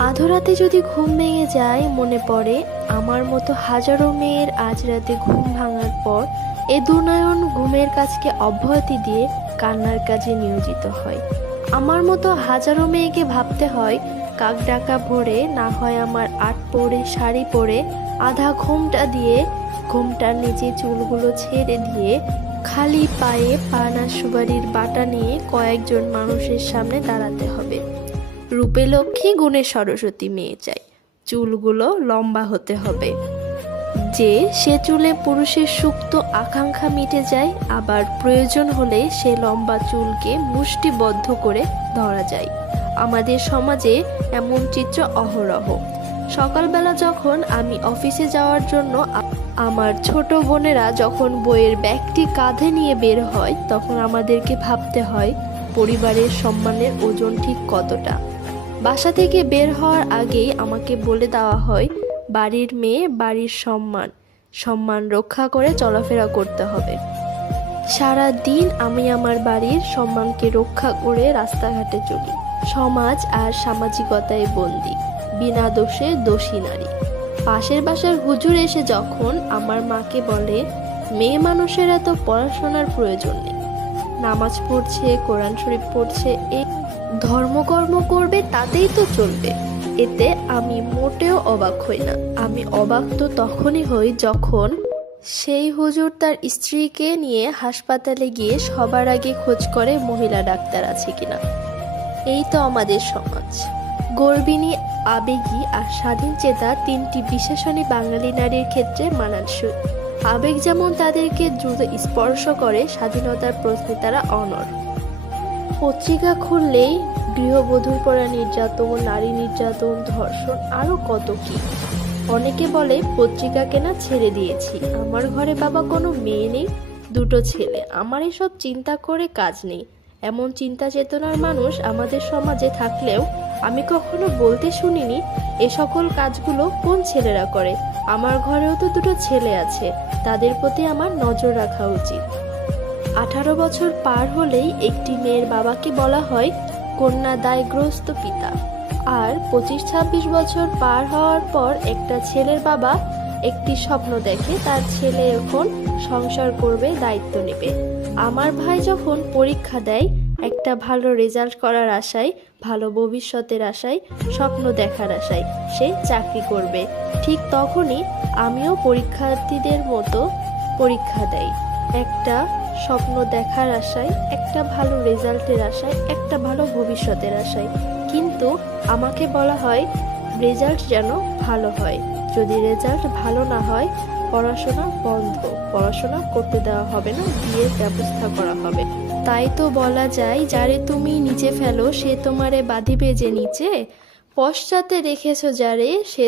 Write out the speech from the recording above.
আধরাতে যদি ঘুম ভেঙে যায়, মনে পড়ে আমার মতো হাজারো মেয়ের আজ রাতে ঘুম ভাঙার পর এ দুনয়ন ঘুমের কাজকে অব্যাহতি দিয়ে কান্নার কাজে নিয়োজিত হয়। আমার মতো হাজারো মেয়েকে ভাবতে হয়, কাক ডাকা ভোরে না হয় আমার আট পরে, শাড়ি পরে আধা ঘুমটা দিয়ে ঘুমটার নিচে চুলগুলো ছেড়ে দিয়ে খালি পায়ে পানা সুবারির বাটা নিয়ে কয়েকজন মানুষের সামনে দাঁড়াতে হবে। রূপে লক্ষ্মী গুণে সরস্বতী মেয়ে চাই। চুলগুলো লম্বা হতে হবে। যে সে চুলে পুরুষের সুপ্ত আকাঙ্ক্ষা মিটে যায়, আবার প্রয়োজন হলে সে লম্বা চুলকে মুষ্টিবদ্ধ করে ধরা যায়। আমাদের সমাজে এমন চিত্র অহরহ। সকালবেলা যখন আমি অফিসে যাওয়ার জন্য আমার ছোট বোনেরা যখন বইয়ের ব্যাগটি কাঁধে নিয়ে বের হয়, তখন আমাদেরকে ভাবতে হয়, পরিবারের সম্মানের ওজন ঠিক কতটা? বাসা থেকে বের হওয়ার আগেই আমাকে বলে দেওয়া হয়, বাড়ির মেয়ে বাড়ির সম্মান সম্মান রক্ষা করে চলাফেরা করতে হবে। সারা দিন আমি আমার বাড়ির সম্মানকে রক্ষা করে রাস্তাঘাটে চলি। সমাজ আর সামাজিকতায় বন্দি, বিনা দোষে দোষী নারী। পাশের বাসার হুজুর এসে যখন আমার মাকে বলে, মেয়ে মানুষের এত পড়াশোনার প্রয়োজন নেই। নামাজ পড়ছে, কোরআন শরীফ পড়ছে এই ধর্মকর্ম করবে তাতেই তো চলবে। এতে আমি মোটেও অবাক হই না। আমি অবাক তো তখনই হই যখন সেই হুজুর তার স্ত্রীকে নিয়ে হাসপাতালে গিয়ে সবার আগে খোঁজ করে মহিলা ডাক্তার আছে কিনা। এই তো আমাদের সমাজ। গর্বিণী, আবেগী আর স্বাধীন চেতা তিনটি বিশেষণী বাঙালি নারীর ক্ষেত্রে মানানসই। আবেগ যেমন তাদেরকে দ্রুত স্পর্শ করে স্বাধীনতার প্রশ্নে তারা অনর পত্রিকা খুললেই গৃহবধূর পরা নির্যাতন, নারী নির্যাতন, ধর্ষণ আরও কত কি? অনেকে বলে, পত্রিকা কেনা ছেড়ে দিয়েছি। আমার ঘরে বাবা কোনো মেয়ে নেই, দুটো ছেলে। আমার এসব চিন্তা করে কাজ নেই। এমন চিন্তা চেতনার মানুষ আমাদের সমাজে থাকলেও আমি কখনো বলতে শুনিনি, এ সকল কাজগুলো কোন ছেলেরা করে? আমার ঘরেও তো দুটো ছেলে আছে। তাদের প্রতি আমার নজর রাখা উচিত। আঠারো বছর পার হলেই একটি মেয়ের বাবাকে বলা হয় কন্যা দায়গ্রস্ত পিতা। আর পঁচিশ ছাব্বিশ বছর পার হওয়ার পর একটা ছেলের বাবা একটি স্বপ্ন দেখে, তার ছেলে এখন সংসার করবে, দায়িত্ব নেবে। আমার ভাই যখন পরীক্ষা দেয়, একটা ভালো রেজাল্ট করার আশায়, ভালো ভবিষ্যতের আশায়, স্বপ্ন দেখার আশায় সে চাকরি করবে। ঠিক তখনই আমিও পরীক্ষার্থীদের মতো পরীক্ষা দেয় একটা স্বপ্ন দেখার আশায়, একটা ভালো রেজাল্টের আশায়, একটা ভালো ভবিষ্যতের আশায়। কিন্তু আমাকে বলা হয়, রেজাল্ট যেন ভালো হয়। যদি রেজাল্ট ভালো না হয়, পড়াশোনা বন্ধ। পড়াশোনা করতে দেওয়া হবে না, বিয়ের ব্যবস্থা করা হবে। তাই তো বলা যায়, যারে তুমি নিচে ফেলো, সে তোমারে বাঁধিবে যে নিচে। পশ্চাতে রেখেছো যারে, সে